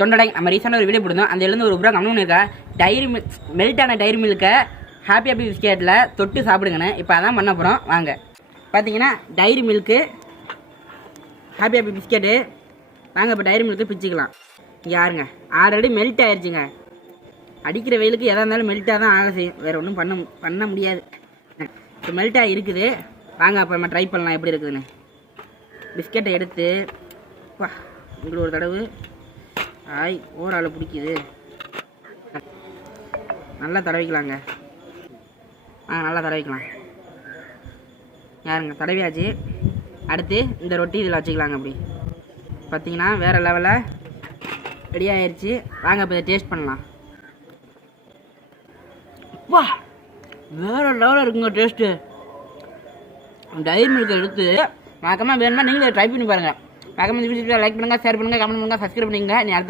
தொண்டடை நம்ம ரீசெண்டாக ஒரு வீடியோ போடுறோம். அந்த எழுந்து ஒரு ரூபா கம்மி பண்ணியிருக்கா. டைரி மில்க் மெல்ட்டான டைரி மில்கை ஹாப்பி பிஸ்கெட்டில் தொட்டு சாப்பிடுங்கன்னு இப்போ அதான் பண்ண போகிறோம். வாங்க. பார்த்தீங்கன்னா டைரி மில்க்கு ஹாப்பி பிஸ்கெட்டு. வாங்க இப்போ டைரி மில்க்கு பிச்சுக்கலாம். இங்கே யாருங்க ஆல்ரெடி மெல்ட் ஆயிடுச்சுங்க. அடிக்கிற வெயிலுக்கு எதாக இருந்தாலும் மெல்ட்டாக தான் ஆக செய்யும். வேறு ஒன்றும் பண்ண முடியாது. இப்போ மெல்ட்டாக இருக்குது. வாங்க அப்போ நம்ம ட்ரை பண்ணலாம் எப்படி இருக்குதுன்னு. பிஸ்கெட்டை எடுத்து வா இங்கே ஒரு தடவை ஓராள் பிடிக்குது. நல்லா தடவிக்கலாங்க. நல்லா தடவிக்கலாம். யாருங்க தடவியாச்சு. அடுத்து இந்த ரொட்டி இதில் வச்சுக்கலாங்க. அப்படி பார்த்தீங்கன்னா வேறு லெவலில் ரெடி ஆயிடுச்சு. வாங்க இப்போ இதை டேஸ்ட் பண்ணலாம். வா வேறு லெவலில் இருக்குங்க டேஸ்ட்டு. டைரி மில்க் எடுத்து மறக்காமல் வேணும்னா நீங்களே ட்ரை பண்ணி பாருங்கள். மறக்காமல் இந்த வீடியோ லைக் பண்ணுங்கள், ஷேர் பண்ணுங்கள், கமெண்ட் பண்ணுங்கள், சப்ஸ்கிரைப் பண்ணுங்கள். நீ அடுத்த